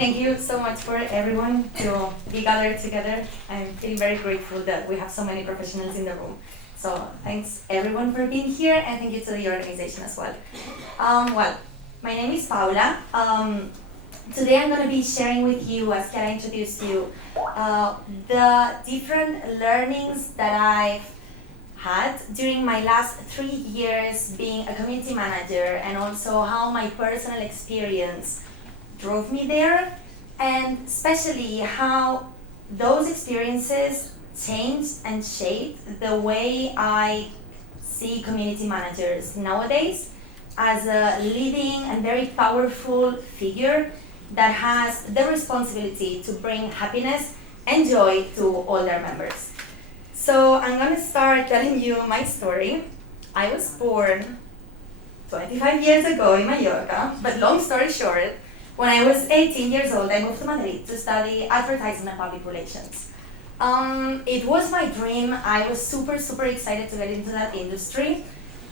thank you so much for everyone to be gathered together. I'm feeling very grateful that we have so many professionals in the room. So thanks everyone for being here, and thank you to the organization as well. My name is Paula. Today I'm going to be sharing with you, as Chiara introduced you, the different learnings that I've had during my last 3 years being a community manager, and also how my personal experience drove me there, and especially how those experiences changed and shaped the way I see community managers nowadays as a leading and very powerful figure that has the responsibility to bring happiness and joy to all their members. So I'm going to start telling you my story. I was born 25 years ago in Mallorca, but long story short, when I was 18 years old, I moved to Madrid to study advertising and public relations. It was my dream. I was super excited to get into that industry.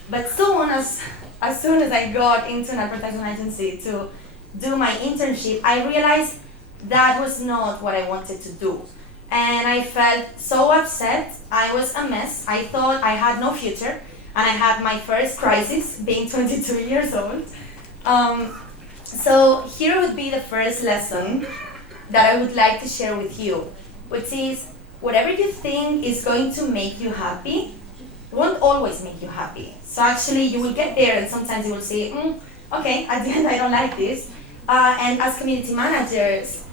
But as soon as I got into an advertising agency to do my internship, I realized that was not what I wanted to do. And I felt so upset. I was a mess. I thought I had no future. And I had my first crisis, being 22 years old. So here would be the first lesson that I would like to share with you, which is whatever you think is going to make you happy won't always make you happy. So actually you will get there and sometimes you will say, okay, at the end I don't like this. And as community managers,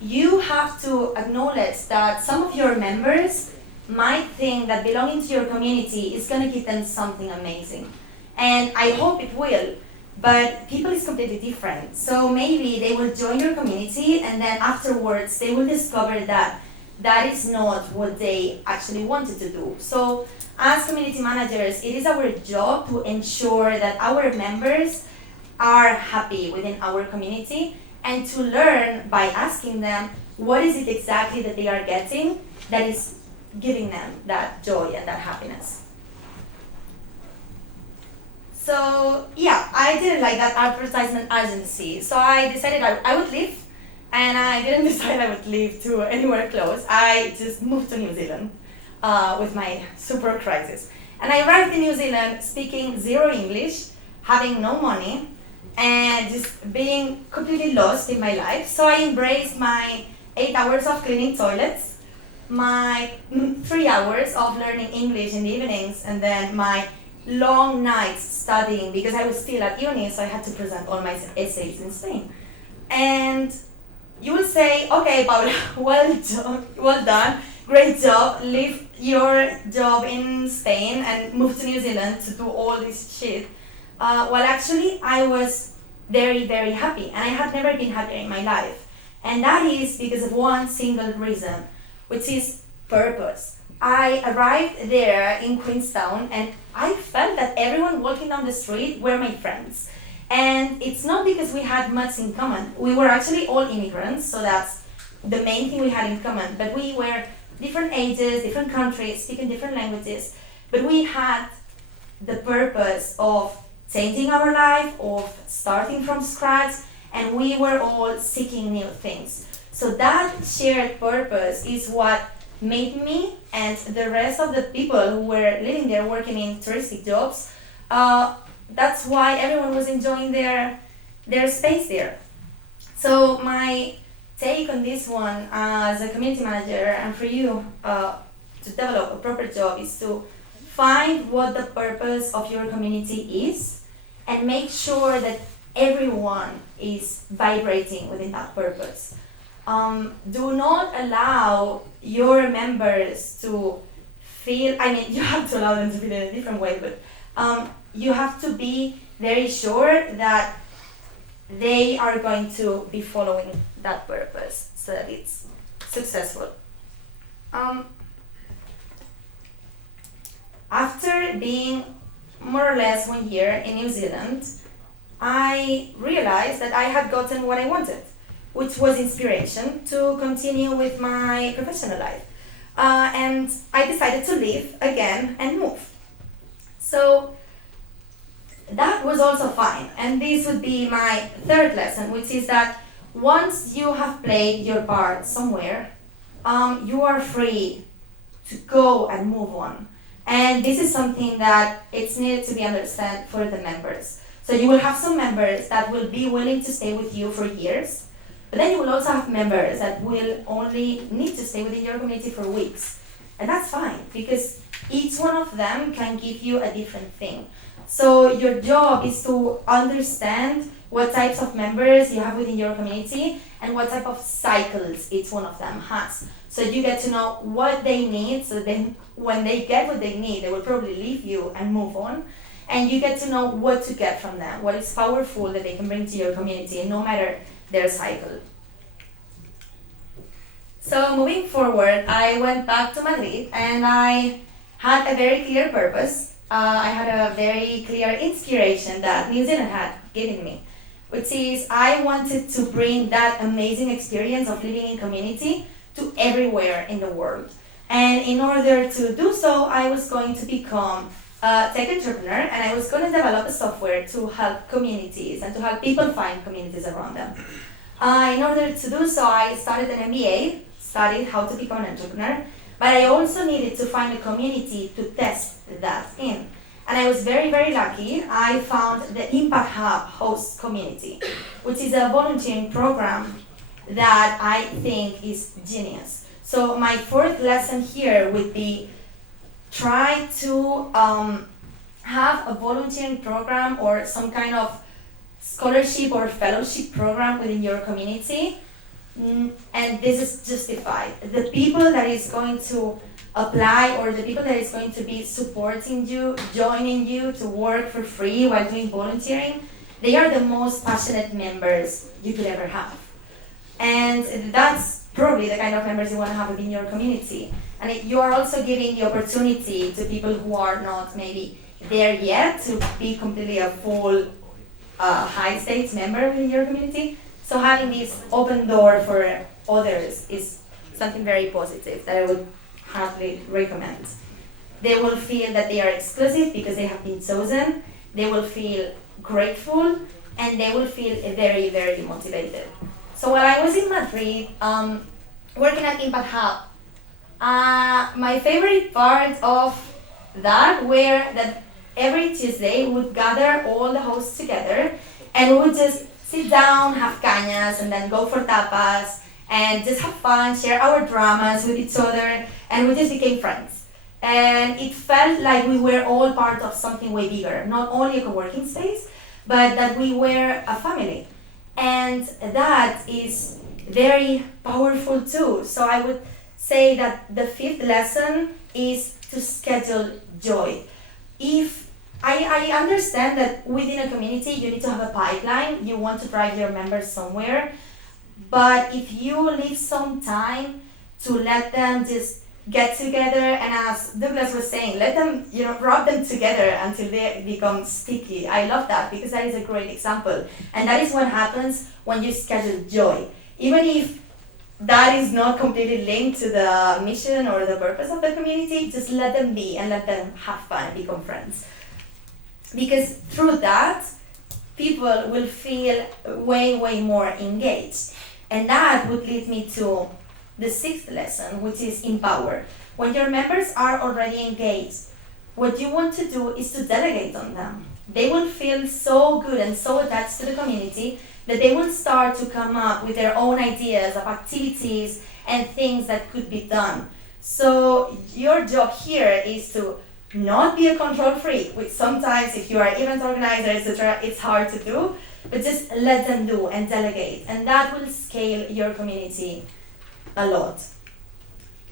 you have to acknowledge that some of your members might think that belonging to your community is going to give them something amazing. And I hope it will. But people is completely different. So maybe they will join your community and then afterwards they will discover that that is not what they actually wanted to do. So as community managers, it is our job to ensure that our members are happy within our community and to learn by asking them what is it exactly that they are getting that is giving them that joy and that happiness. So yeah, I didn't like that advertisement agency. So I decided I would leave, and I didn't decide I would leave to anywhere close. I just moved to New Zealand with my super crisis. And I arrived in New Zealand speaking zero English, having no money, and just being completely lost in my life. So I embraced my 8 hours of cleaning toilets, my 3 hours of learning English in the evenings, and then my long nights studying because I was still at uni, so I had to present all my essays in Spain. And you will say, okay, Paula, well done, great job, leave your job in Spain and move to New Zealand to do all this shit. Well, actually, I was very happy, and I had never been happier in my life. And that is because of one single reason, which is purpose. I arrived there in Queenstown, and I felt that everyone walking down the street were my friends. And it's not because we had much in common. We were actually all immigrants, so that's the main thing we had in common. But we were different ages, different countries, speaking different languages. But we had the purpose of changing our life, of starting from scratch, and we were all seeking new things. So that shared purpose is what made me and the rest of the people who were living there working in touristic jobs, that's why everyone was enjoying their space there. So my take on this one as a community manager and for you to develop a proper job is to find what the purpose of your community is and make sure that everyone is vibrating within that purpose. Do not allow your members to feel, you have to allow them to feel in a different way, but you have to be very sure that they are going to be following that purpose so that it's successful. After being more or less 1 year in New Zealand, I realized that I had gotten what I wanted, which was inspiration to continue with my professional life. And I decided to leave again and move. So that was also fine. And this would be my third lesson, which is that once you have played your part somewhere, you are free to go and move on. And this is something that it's needed to be understood for the members. So you will have some members that will be willing to stay with you for years, but then you will also have members that will only need to stay within your community for weeks. And that's fine, because each one of them can give you a different thing. So your job is to understand what types of members you have within your community and what type of cycles each one of them has. So you get to know what they need, so then when they get what they need, they will probably leave you and move on. And you get to know what to get from them, what is powerful that they can bring to your community, no matter their cycle. So moving forward, I went back to Madrid and I had a very clear purpose. I had a very clear inspiration that New Zealand had given me, which is I wanted to bring that amazing experience of living in community to everywhere in the world. And in order to do so, I was going to become a tech entrepreneur, and I was going to develop a software to help communities and to help people find communities around them. In order to do so, I started an MBA, studied how to become an entrepreneur, but I also needed to find a community to test that in. And I was very, very lucky. I found the Impact Hub host community, which is a volunteering program that I think is genius. So my fourth lesson here would be try to have a volunteering program or some kind of scholarship or fellowship program within your community. And this is justified. The people that is going to apply or the people that is going to be supporting you, joining you to work for free while doing volunteering, they are the most passionate members you could ever have. And that's probably the kind of members you want to have within your community. And you are also giving the opportunity to people who are not maybe there yet to be completely a full high stakes member in your community. So having this open door for others is something very positive that I would happily recommend. They will feel that they are exclusive because they have been chosen. They will feel grateful and they will feel very, very motivated. So while I was in Madrid, working at Impact Hub, my favorite part of that were that every Tuesday we would gather all the hosts together and we would just sit down, have cañas, and then go for tapas and just have fun, share our dramas with each other, and we just became friends. And it felt like we were all part of something way bigger, not only a co-working space, but that we were a family. And that is very powerful too. So I would say that the fifth lesson is to schedule joy. If I understand that within a community you need to have a pipeline, you want to drive your members somewhere, but if you leave some time to let them just get together, and as Douglas was saying, let them, rub them together until they become sticky. I love that because that is a great example. And that is what happens when you schedule joy. Even if that is not completely linked to the mission or the purpose of the community, just let them be and let them have fun and become friends. Because through that, people will feel way, way more engaged. And that would lead me to the sixth lesson, which is empower. When your members are already engaged, what you want to do is to delegate on them. They will feel so good and so attached to the community that they will start to come up with their own ideas of activities and things that could be done. So your job here is to not be a control freak, which sometimes if you are event organizer, etc., it's hard to do, but just let them do and delegate. And that will scale your community a lot.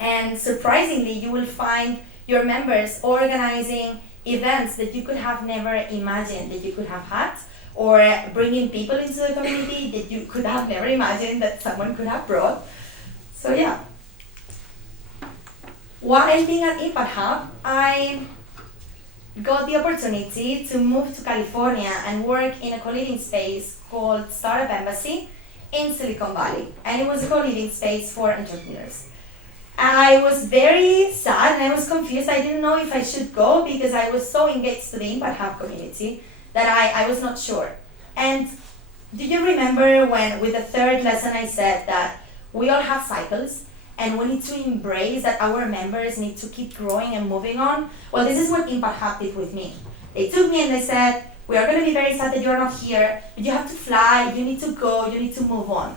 And surprisingly, you will find your members organizing events that you could have never imagined that you could have had, or bringing people into the community that you could have never imagined that someone could have brought. So yeah. While being at Impact Hub, I got the opportunity to move to California and work in a co-living space called Startup Embassy in Silicon Valley. And it was a co-living space for entrepreneurs. I was very sad and I was confused. I didn't know if I should go because I was so engaged to the Impact Hub community that I was not sure. And do you remember when with the third lesson I said that we all have cycles and we need to embrace that our members need to keep growing and moving on? Well, this is what Impact Hub did with me. They took me and they said, we are going to be very sad that you're not here, but you have to fly, you need to go, you need to move on.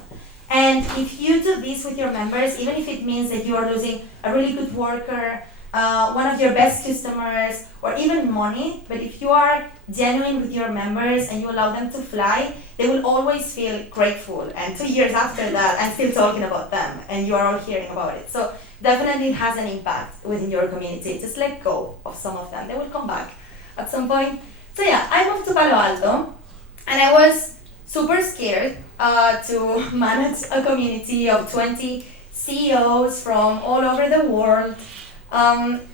And if you do this with your members, even if it means that you are losing a really good worker, one of your best customers, or even money, but if you are genuine with your members and you allow them to fly, they will always feel grateful. And 2 years after that, I'm still talking about them, and you are all hearing about it. So definitely it has an impact within your community. Just let go of some of them. They will come back at some point. So yeah, I moved to Palo Alto, and I was super scared to manage a community of 20 CEOs from all over the world.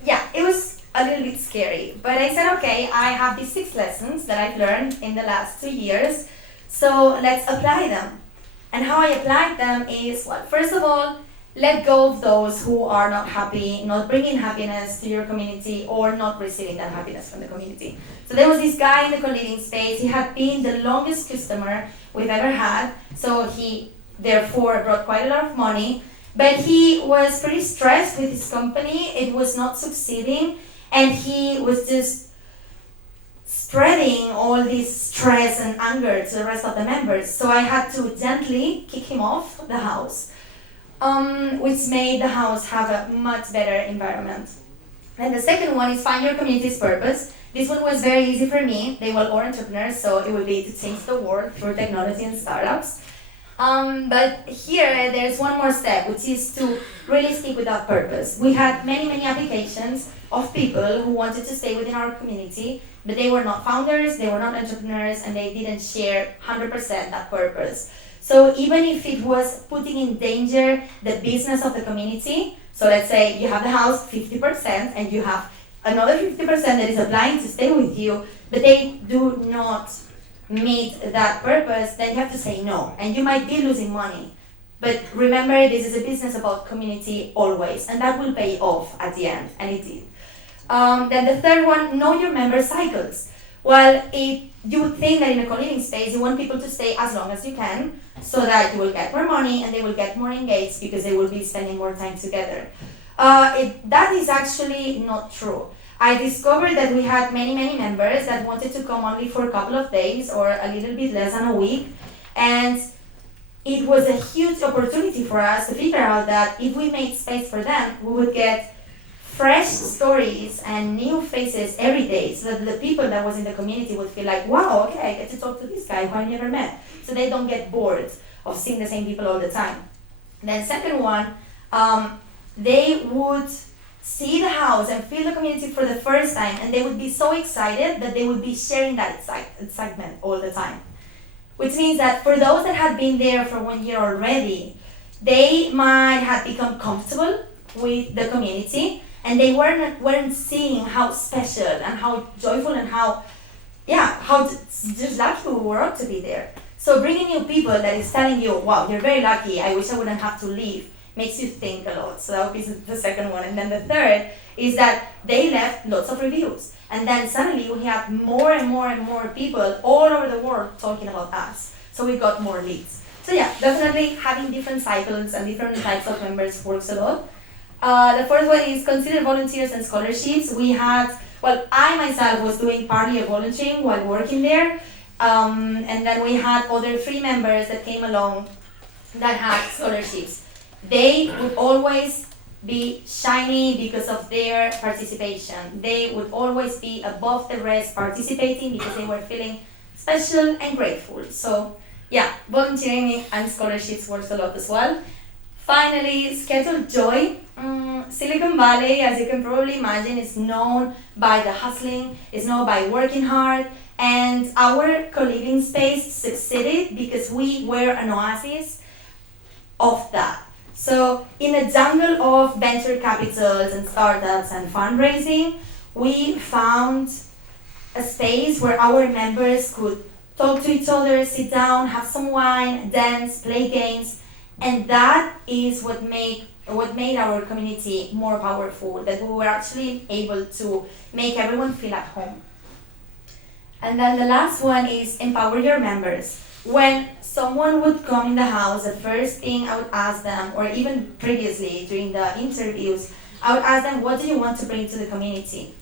Yeah, it was a little bit scary, but I said, okay, I have these 6 lessons that I've learned in the last 2 years, so let's apply them. And how I applied them is, well, first of all, let go of those who are not happy, not bringing happiness to your community, or not receiving that happiness from the community. So there was this guy in the coliving space. He had been the longest customer we've ever had, so he therefore brought quite a lot of money, but he was pretty stressed with his company. It was not succeeding, and he was just spreading all this stress and anger to the rest of the members. So I had to gently kick him off the house, which made the house have a much better environment. And the second one is find your community's purpose. This one was very easy for me. They were all entrepreneurs, so it would be to change the world through technology and startups. But here, there's one more step, which is to really stick with that purpose. We had many applications of people who wanted to stay within our community, but they were not founders, they were not entrepreneurs, and they didn't share 100% that purpose. So even if it was putting in danger the business of the community, so let's say you have the house 50% and you have another 50% that is applying to stay with you, but they do not meet that purpose, then you have to say no. And you might be losing money. But remember, this is a business about community always, and that will pay off at the end, and it did. Then the third one, know your member cycles. Well, you would think that in a co-living space, you want people to stay as long as you can, so that you will get more money and they will get more engaged because they will be spending more time together. That is actually not true. I discovered that we had many members that wanted to come only for a couple of days or a little bit less than a week, and it was a huge opportunity for us to figure out that if we made space for them, we would get fresh stories and new faces every day, so that the people that was in the community would feel like, wow, okay, I get to talk to this guy who I never met, so they don't get bored of seeing the same people all the time. Then second one, they would see the house and feel the community for the first time, and they would be so excited that they would be sharing that excitement all the time. Which means that for those that had been there for 1 year already, they might have become comfortable with the community, and they weren't seeing how special and how joyful and how just lucky we were to be there. So bringing new people that is telling you, wow, you're very lucky, I wish I wouldn't have to leave, makes you think a lot. So that would be the second one. And then the third is that they left lots of reviews. And then suddenly we had more and more people all over the world talking about us. So we got more leads. So yeah, definitely having different cycles and different types of members works a lot. The fourth one is consider volunteers and scholarships. I myself was doing partly a volunteering while working there. And then we had other 3 members that came along that had scholarships. They would always be shiny because of their participation. They would always be above the rest participating because they were feeling special and grateful. So yeah, volunteering and scholarships works a lot as well. Finally, schedule joy. Silicon Valley, as you can probably imagine, is known by the hustling, is known by working hard, and our co-living space succeeded because we were an oasis of that. So in a jungle of venture capitals and startups and fundraising, we found a space where our members could talk to each other, sit down, have some wine, dance, play games, and that is what made our community more powerful, that we were actually able to make everyone feel at home. And then the last one is empower your members. when someone would come in the house, the first thing I would ask them, or even previously during the interviews, I would ask them, what do you want to bring to the community?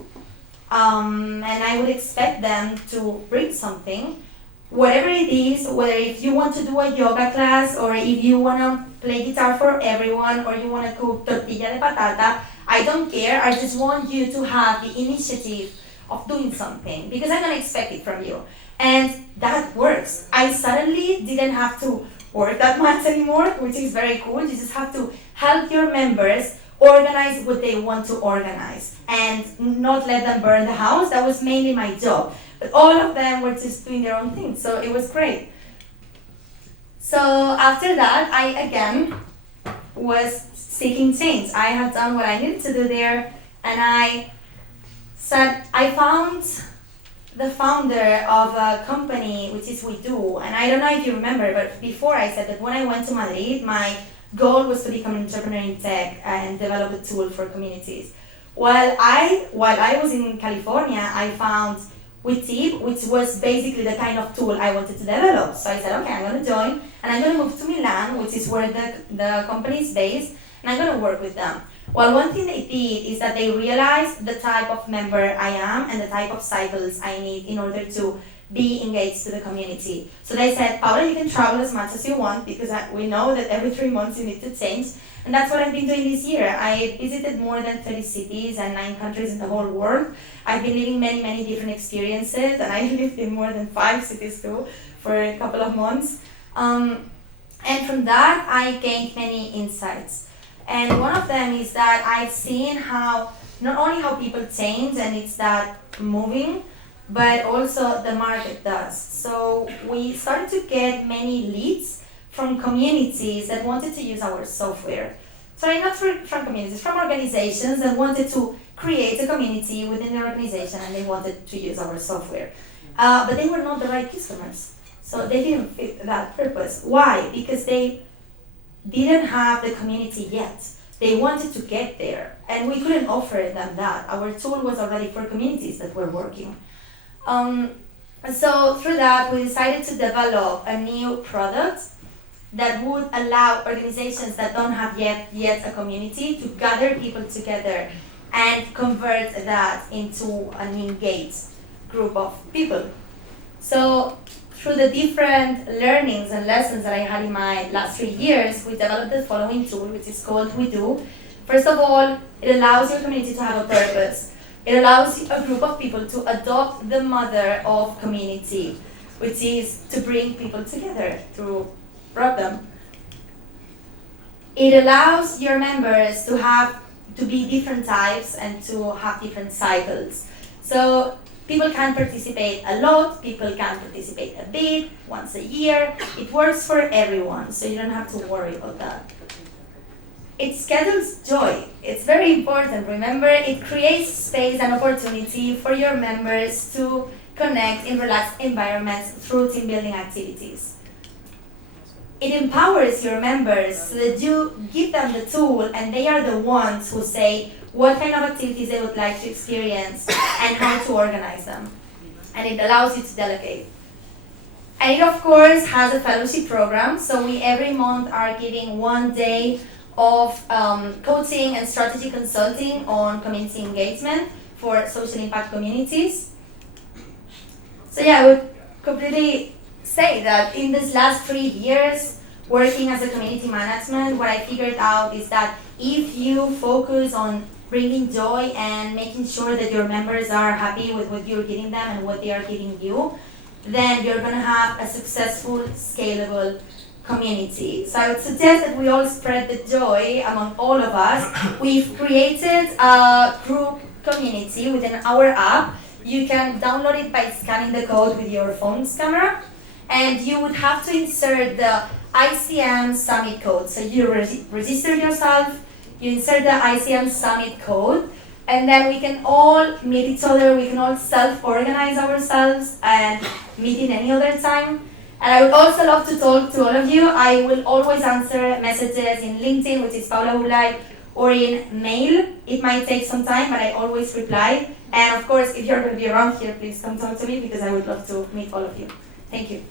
And I would expect them to bring something, whatever it is, whether if you want to do a yoga class, or if you want to play guitar for everyone, or you want to cook tortilla de patata, I don't care. I just want you to have the initiative of doing something, because I'm going to expect it from you. And that works. I suddenly didn't have to work that much anymore, which is very cool. You just have to help your members organize what they want to organize and not let them burn the house. That was mainly my job. But all of them were just doing their own thing, so it was great. So after that, I again was seeking change. I had done what I needed to do there, and I said, I found the founder of a company, which is We Do, and I don't know if you remember, but before I said that when I went to Madrid, my goal was to become an entrepreneur in tech and develop a tool for communities. While I was in California, I found Witib, which was basically the kind of tool I wanted to develop. So I said, okay, I'm going to join, and I'm going to move to Milan, which is where the company is based, and I'm going to work with them. Well, one thing they did is that they realized the type of member I am and the type of cycles I need in order to be engaged to the community. So they said, Paula, you can travel as much as you want, because we know that every 3 months you need to change. And that's what I've been doing this year. I visited more than 30 cities and 9 countries in the whole world. I've been living many, many different experiences, and I lived in more than 5 cities too for a couple of months. And from that, I gained many insights. And one of them is that I've seen how, not only how people change, and it's that moving, but also the market does. So we started to get many leads from communities that wanted to use our software. Sorry, not from communities, from organizations that wanted to create a community within their organization, and they wanted to use our software. But they were not the right customers. So they didn't fit that purpose. Why? Because they didn't have the community yet. They wanted to get there, and we couldn't offer them that. Our tool was already for communities that were working. So through that, we decided to develop a new product that would allow organizations that don't have yet a community to gather people together and convert that into an engaged group of people. So through the different learnings and lessons that I had in my last 3 years, we developed the following tool, which is called We Do. First of all, it allows your community to have a purpose. It allows a group of people to adopt the mother of community, which is to bring people together, to bring them. It allows your members to be different types and to have different cycles. So people can participate a lot, people can participate a bit, once a year. It works for everyone, so you don't have to worry about that. It schedules joy. It's very important. Remember, it creates space and opportunity for your members to connect in relaxed environments through team building activities. It empowers your members so that you give them the tool, and they are the ones who say what kind of activities they would like to experience and how to organize them. And it allows you to delegate. And it, of course, has a fellowship program. So we every month are giving 1 day of coaching and strategy consulting on community engagement for social impact communities. So yeah, I would completely say that in this last 3 years working as a community management, what I figured out is that if you focus on bringing joy and making sure that your members are happy with what you're giving them and what they are giving you, then you're going to have a successful, scalable community. So I would suggest that we all spread the joy among all of us. We've created a group community within our app. You can download it by scanning the code with your phone's camera, and you would have to insert the ICM Summit code. So you register yourself, you insert the ICM Summit code, and then we can all meet each other, we can all self-organize ourselves and meet in any other time. And I would also love to talk to all of you. I will always answer messages in LinkedIn, which is Paula Bublay, or in mail. It might take some time, but I always reply. And of course, if you're going to be around here, please come talk to me, because I would love to meet all of you. Thank you.